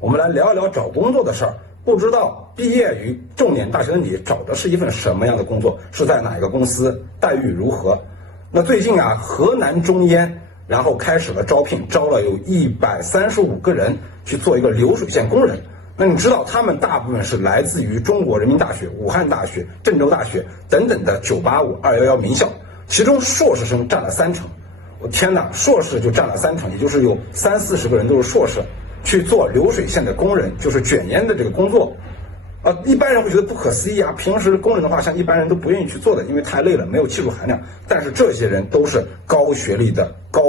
我们来聊一聊找工作的事儿。不知道毕业于重点大学的你找的是一份什么样的工作，是在哪一个公司，待遇如何？那最近啊，河南中烟然后开始了招聘，招了有135个人去做一个流水线工人。那你知道他们大部分是来自于中国人民大学、武汉大学、郑州大学等等的985、211名校，其中硕士生占了30%。我天哪，硕士就占了30%，也就是有30-40个人都是硕士，去做流水线的工人，就是卷烟的这个工作。一般人会觉得不可思议啊，平时工人的话，像一般人都不愿意去做的，因为太累了，没有技术含量。但是这些人都是高学历的高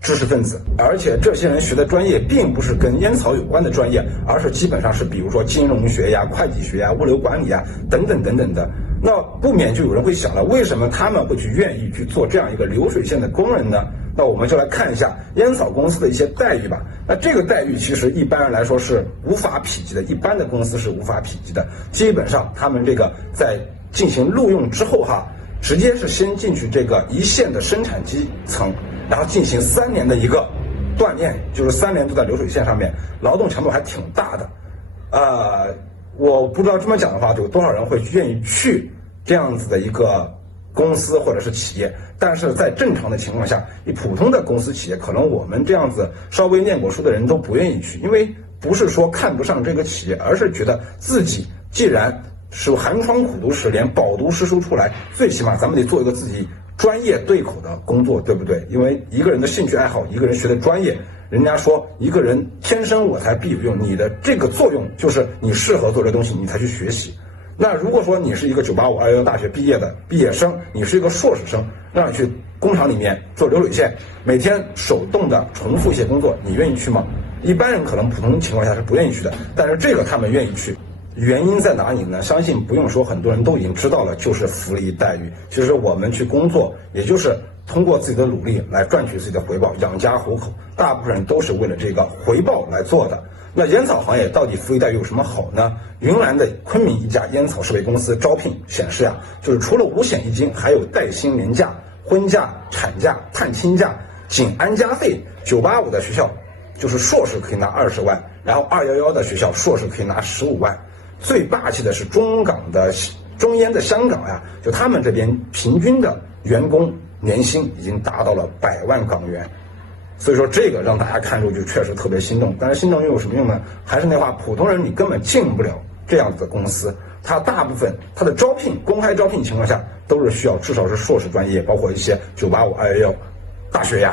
知识分子，而且这些人学的专业并不是跟烟草有关的专业，而是基本上是比如说金融学呀、会计学呀、物流管理呀等等等等的。那不免就有人会想了，为什么他们会愿意去做这样一个流水线的工人呢？那我们就来看一下烟草公司的一些待遇吧。那这个待遇其实一般人来说是无法匹及的，一般的公司是无法匹及的。基本上他们这个在进行录用之后直接是先进去这个一线的生产基层，然后进行3年的一个锻炼，就是3年都在流水线上面，劳动强度还挺大的。我不知道这么讲的话，有多少人会愿意去这样子的一个公司或者是企业。但是在正常的情况下，普通的公司企业，可能我们这样子稍微念过书的人都不愿意去，因为不是说看不上这个企业，而是觉得自己既然是寒窗苦读10年，饱读诗书出来，最起码咱们得做一个自己专业对口的工作，对不对？因为一个人的兴趣爱好，一个人学的专业，人家说一个人天生我材必有用，你的这个作用就是你适合做这东西，你才去学习。那如果说你是一个985、211大学毕业的毕业生，你是一个硕士生，让你去工厂里面做流水线，每天手动的重复一些工作，你愿意去吗？一般人可能普通情况下是不愿意去的，但是这个他们愿意去。原因在哪里呢？相信不用说，很多人都已经知道了，就是福利待遇。其实我们去工作，也就是通过自己的努力来赚取自己的回报，养家糊口，大部分人都是为了这个回报来做的。那烟草行业到底福利待遇有什么好呢？云南的昆明一家烟草设备公司招聘显示就是除了5险1金，还有带薪年假、婚假、产假、探亲假、仅安家费。985的学校就是硕士可以拿20万，然后211的学校硕士可以拿15万。最霸气的是中烟的香港就他们这边平均的员工年薪已经达到了100万港元。所以说这个让大家看着就确实特别心动。但是心动又有什么用呢？还是那话，普通人你根本进不了这样子的公司。它大部分它的招聘公开招聘情况下都是需要至少是硕士专业，包括一些985、211大学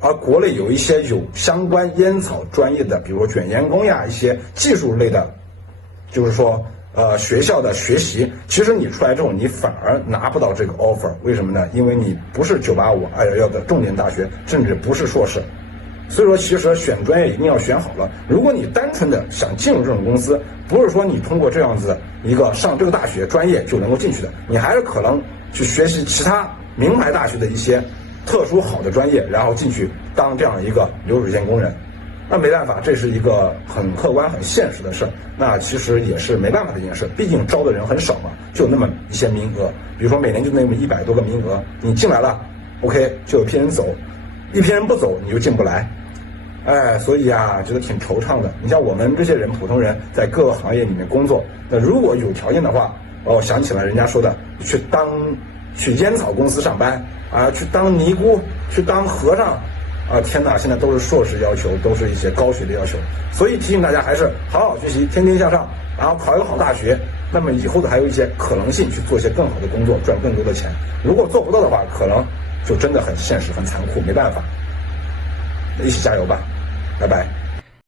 而国内有一些有相关烟草专业的，比如说卷烟工一些技术类的，就是说学校的学习，其实你出来之后你反而拿不到这个 offer。 为什么呢？因为你不是985、211的重点大学，甚至不是硕士。所以说其实选专业一定要选好了。如果你单纯的想进入这种公司，不是说你通过这样子一个上这个大学专业就能够进去的，你还是可能去学习其他名牌大学的一些特殊好的专业，然后进去当这样一个流水线工人。那没办法，这是一个很客观很现实的事。那其实也是没办法的一件事，毕竟招的人很少嘛，就那么一些名额，比如说每年就那么100多个名额，你进来了 OK 就有批人走，一批人不走你就进不来。所以觉得挺惆怅的。你像我们这些人普通人在各个行业里面工作，那如果有条件的话，想起来人家说的去烟草公司上班去当尼姑，去当和尚天哪，现在都是硕士要求，都是一些高学历要求。所以提醒大家还是好好学习，天天向上，然后考一个好大学，那么以后的还有一些可能性去做一些更好的工作，赚更多的钱。如果做不到的话，可能就真的很现实很残酷，没办法。一起加油吧，拜拜。